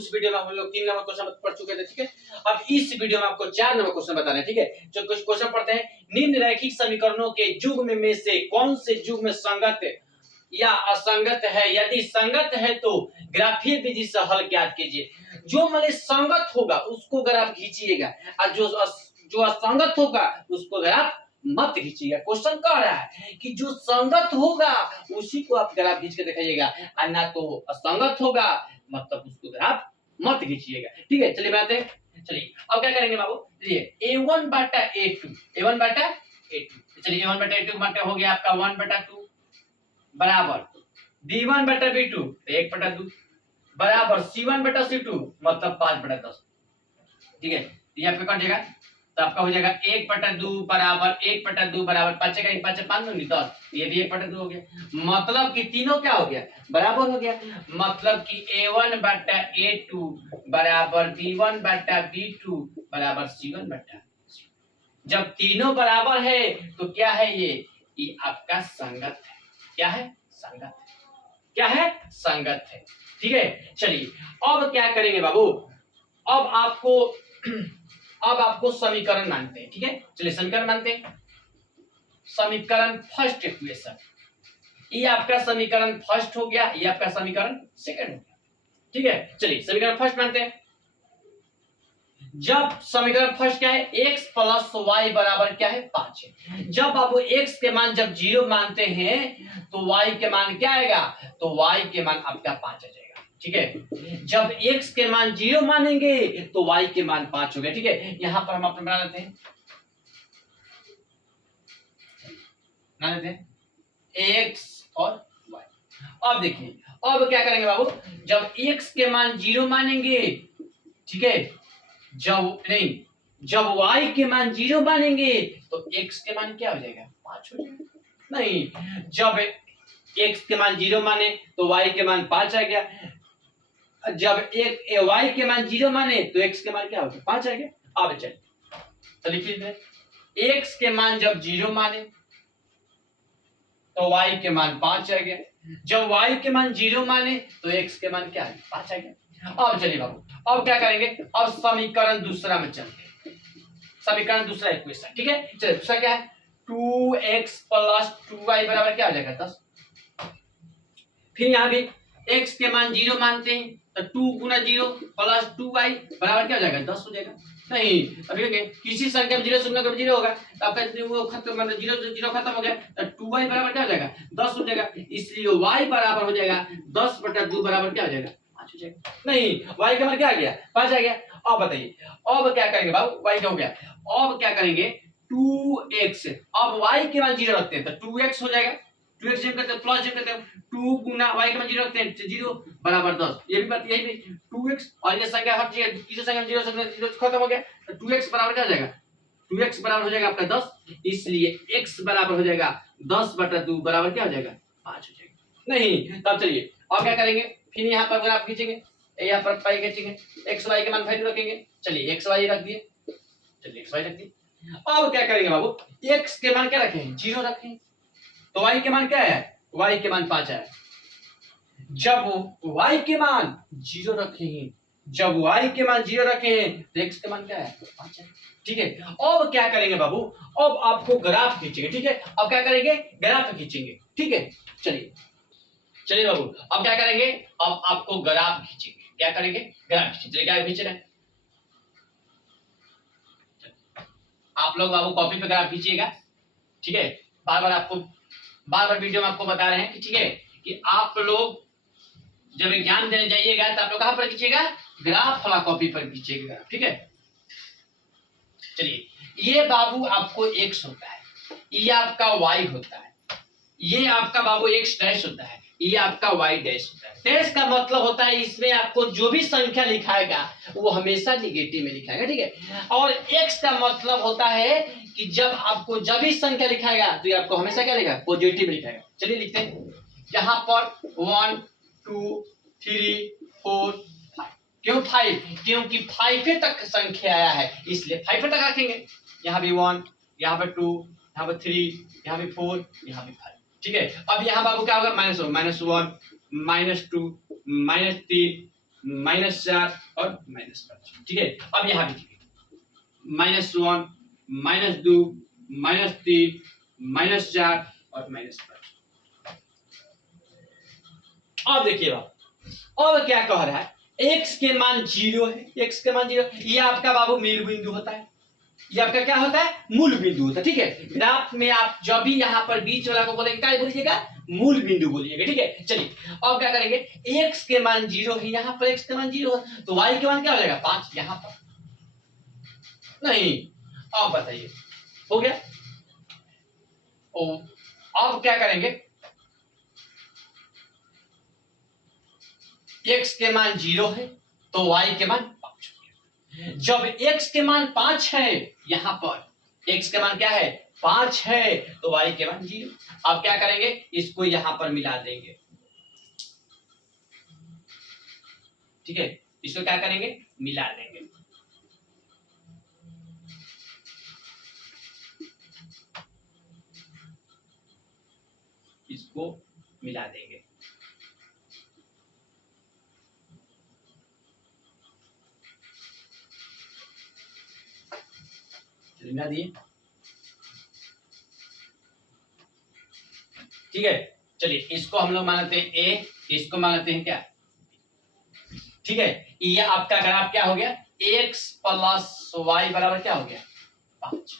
उस वीडियो में हम लोग 3 नंबर क्वेश्चन पढ़ चुके थे, ठीक है। अब इस वीडियो में आपको 4 नंबर क्वेश्चन बताना है, ठीक है। जो कुछ क्वेश्चन पढ़ते हैं, निम्न रैखिक समीकरणों के युग्म में से कौन से युग्म संगत या असंगत है, यदि संगत है तो ग्राफीय विधि से हल ज्ञात कीजिए। जो मतलब संगत होगा उसको ग्राफ खींचिएगा और जो असंगत होगा उसको ग्राफ मत खींचिएगा। क्वेश्चन कह रहा है कि जो संगत होगा उसी को आप ग्राफ खींच के दिखाइएगा और ना तो असंगत होगा मतलब उसको ग्राफ मत खींचिएगा, ठीक है। चलिए बात है, चलिए अब क्या करेंगे बाबू, चलिए a1 बटा a2, a1 बटा a2, चलिए a1 बटा a2 मतलब हो गया आपका 1 बटा 2 बराबर b1 बटा b2 1 बटा 2 बराबर c1 बटा c2 मतलब 5 बटा 10, ठीक है। ये आपका कट जाएगा तो आपका हो जाएगा 1 बटा 2 बराबर 1 बटा 2 बराबर 5 का 1 5 5 नहीं 10, ये भी 1 बटा 2 हो गया। मतलब कि तीनों क्या हो गया, बराबर हो गया। मतलब कि a1 बटा a2 बराबर b1 बटा b2 बराबर c1 बटा। जब तीनों बराबर है तो क्या है ये आपका संगत है। क्या है, संगत है। क्या है, संगत है, ठीक है। चलिए अब क्या करेंगे बाबू, अब आपको समीकरण मानते हैं, ठीक है। चलिए समीकरण मानते हैं। समीकरण फर्स्ट इक्वेशन, ये आपका समीकरण फर्स्ट हो गया, ये आपका समीकरण सेकंड हो गया, ठीक है। चलिए समीकरण फर्स्ट मानते हैं। जब समीकरण फर्स्ट क्या है, x प्लस वाई बराबर क्या है 5 है। जब आप x के मान जब 0 मानते हैं तो y के मान क्या आएगा, तो y के मान आपका 5 आ जाएगा, ठीक है। जब x के मान 0 मानेंगे तो y के मान 5 हो गया, ठीक है। यहां पर हम अपने बना लेते हैं, x और y। अब देखिए अब क्या करेंगे बाबू, जब x के मान 0 मानेंगे, ठीक है, जब y के मान 0 मानेंगे तो x के मान क्या हो जाएगा 5 हो जाएगा। नहीं, जब x के मान 0 माने तो y के मान 5 आ गया, जब y के मान 0 माने तो x के मान क्या हो गया 5 आ गया। अब चलिए तो लिख लीजिए, x के मान जब 0 माने तो y के मान 5 आ गया, जब y के मान 0 माने तो x के मान क्या है 5 आ गया। अब चलिए बाबू अब क्या करेंगे, अब समीकरण दूसरा में चलते हैं। समीकरण दूसरा इक्वेशन, ठीक है। चलिए दूसरा क्या है, 2x प्लस 2y बराबर क्या हो जाएगा 10। फिर यहाँ भी x के मान 0 मानते हैं तो 2 गुना 0 प्लस 2y बराबर क्या हो जाएगा 10 हो जाएगा। नहीं अभी किसी संख्या में 0 से गुना कर 0 होगा तो आपका वो खत्म, मतलब 0 से 0 खत्म हो गया तो 2y बराबर क्या हो जाएगा 10 हो जाएगा। इसलिए y बराबर हो जाएगा 10 बटा 2 बराबर क्या हो जाएगा 5 हो जाएगा। नहीं y का मान क्या आ गया 5 आ गया। अब बताइए अब क्या करेंगे बाबू, y क्या हो गया, अब क्या करेंगे 2x, अब y के मान 0 रखते हैं तो 2x हो जाएगा, 2x जब करते हैं प्लस जब करते हैं 2 गुना y के मान 0 रखते हैं 0 बराबर 10, ये भी बात यही भी 2x और ये संख्या हट जाएगी, किसी संख्या 0 से 0 खत्म हो गया तो 2x बराबर क्या हो जाएगा, 2x बराबर हो जाएगा आपका 10, इसलिए x बराबर हो जाएगा 10 बटा 2 बराबर क्या हो जाएगा 5 हो जाएगा। नहीं तब चलिए अब क्या करेंगे, फिर यहाँ पर ग्राफ खींचेंगे, यहाँ पर पाई खींचेंगे, x y के मान वैल्यू रखेंगे। चलिए x y रख दिए, चलिए x y रख दिए। अब क्या करेंगे बाबू, x के मान क्या रखें 0 रखें तो y के मान क्या है, y के मान 5 है। जब y के मान 0 रखे हैं, जब y के मान 0 रखे हैं तो x के मान क्या है 5 है, ठीक है। अब क्या करेंगे बाबू, अब आपको ग्राफ खींचेंगे, ठीक है। अब क्या करेंगे ग्राफ खींचेंगे, ठीक है। चलिए चलिए बाबू अब क्या करेंगे, अब आपको ग्राफ खींचेंगे, क्या करेंगे ग्राफ खींचेंगे। क्या खींच रहे हैं आप लोग बाबू, कॉपी पे ग्राफ खींचिएगा, ठीक है। बार बार वीडियो में आपको बता रहे हैं कि ठीक है कि आप लोग जब एग्जाम देने जाइएगा तो आप लोग कहां पर खींचिएगा, ग्राफ वाला कॉपी पर खींचिएगा, ठीक है। चलिए ये बाबू आपको x होता है, ये आपका y होता है, ये आपका बाबू x डैश होता है, ये आपका y डैश होता है। डैश का मतलब होता है इसमें आपको जो भी संख्या लिखाएगा वो हमेशा निगेटिव में लिखाएगा, ठीक है। और x का मतलब होता है कि जब आपको जब भी संख्या लिखाएगा तो ये आपको हमेशा क्या लिखेगा पॉजिटिव में लिखाएगा। चलिए लिखते हैं यहाँ पर 1 2 3 4 5, क्यों 5, क्योंकि 5 तक संख्या आया है इसलिए 5 तक रखेंगे। यहाँ भी 1, यहाँ पर 2, यहाँ पर 3, यहाँ भी 4, यहाँ भी 5, ठीक है। अब यहाँ बाबू क्या होगा -1 -2 -3 -4 और -5, ठीक है। अब यहाँ भी ठीक है, -1 -2 -3 -4 और -5। अब देखिए बाबू, अब क्या कह रहा है, x के मान 0 है, x के मान 0, ये आपका बाबू मूल बिंदु होता है, ये आपका क्या होता है, मूल बिंदु होता है, ठीक है। ग्राफ में आप जब भी यहाँ पर बीच वाला को बोलेंगे क्या बोलिएगा, मूल बिंदु बोलिएगा, ठीक है। चलिए अब क्या करेंगे, x के मान 0 है, यहाँ पर x के मान 0 है, तो y के मान क्या हो जाएगा 5 यहाँ पर, नहीं। अब बताइए हो गया। ओ, अब क्या करेंगे, x के मान 0 है तो y के मान 5 हो गया। जब x के मान 5 है, यहां पर x के मान क्या है 5 है, तो y के मान 0। अब क्या करेंगे, इसको यहां पर मिला देंगे, ठीक है। इसको क्या करेंगे, मिला देंगे, इसको मिला देंगे, मिला दिए, ठीक है। चलिए इसको हम लोग मानते हैं a, इसको मानते हैं क्या, ठीक है। ये आपका ग्राफ क्या हो गया, x प्लस वाई बराबर क्या हो गया 5,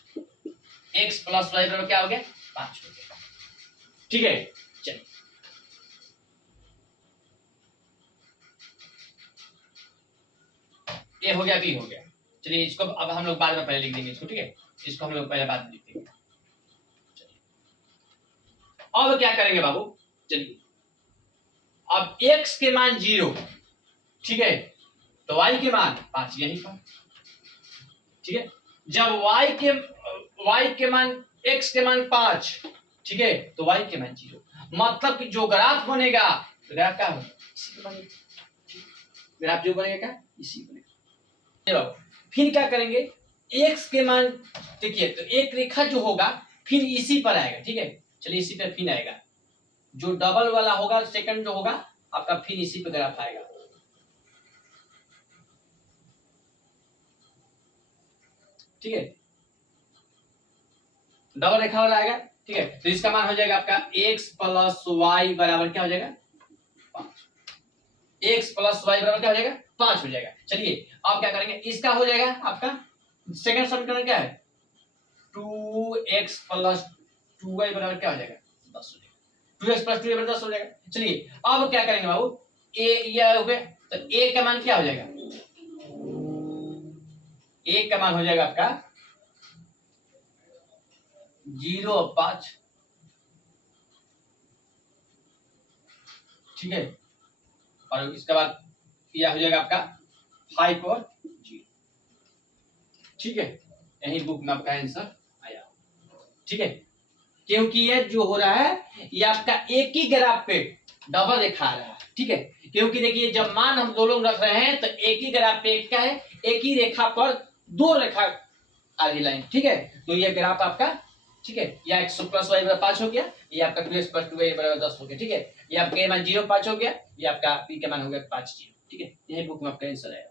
x प्लस वाई बराबर क्या हो गया 5 हो गया, ठीक है। चलिए ए हो गया, बी हो गया। चलिए इसको अब हम लोग बाद में पहले लिख देंगे इसको, ठीक है। इसको हम लोग पहले बाद में लिख देंगे। अब क्या करेंगे बाबू, चलिए अब x के मान 0, ठीक है, तो y के मान 5 यहीं पर, ठीक है। जब y के मान x के मान 5, ठीक है, तो y के मान 0, मतलब कि जो ग्राफ बनेगा, तो ग्राफ क्या होगा इसी के बनेगा, ग्राफ जो बनेगा क्या इसी बनेगा। चलो फिर क्या करेंगे, x के मान, देखिए तो एक रेखा जो होगा फिर इसी पर आएगा, ठीक है। चलिए इसी पर फिर आएगा, जो डबल वाला होगा सेकंड जो होगा आपका फिर इसी पे ग्राफ आएगा, ठीक है। डबल रेखा वाला आएगा, ठीक है। तो इसका मान हो जाएगा आपका x प्लस वाई बराबर क्या हो जाएगा 5, x प्लस वाई बराबर क्या हो जाएगा 5 हो जाएगा। चलिए अब क्या करेंगे, इसका हो जाएगा आपका सेकंड समीकरण क्या है 2x प्लस 2y बराबर क्या हो जाएगा 10 हो जाएगा, 2x प्लस 2y बराबर 10 हो जाएगा। चलिए अब क्या करेंगे बाबू, a ये हो गया, तो a का मान क्या हो जाएगा, a का मान हो जाएगा आपका 0 और 5, ठीक है। और इसके बाद यह हो जाएगा आपका 5 और 0, ठीक है। यही बुक में आपका आंसर आया, ठीक है। क्योंकि ये जो हो रहा है ये आपका एक ही ग्राफ पे डबल दिखा रहा है, ठीक है। क्योंकि देखिए जब मान हम दो लोग रख रहे हैं तो एक ही ग्राफ पे क्या है, एक ही रेखा पर दो रेखा आधी लाइन, ठीक है। तो ये ग्राफ आपका, ठीक है, या 100 प्लस वाई बराबर 5 हो गया, ये आपका 2x प्लस 2y बराबर 10 हो गया, ठीक है। ये आपका मान 0 5 हो गया, ये आपका p का मान हो गया 5 0, ठीक है। यही बुक में आपका आंसर आएगा।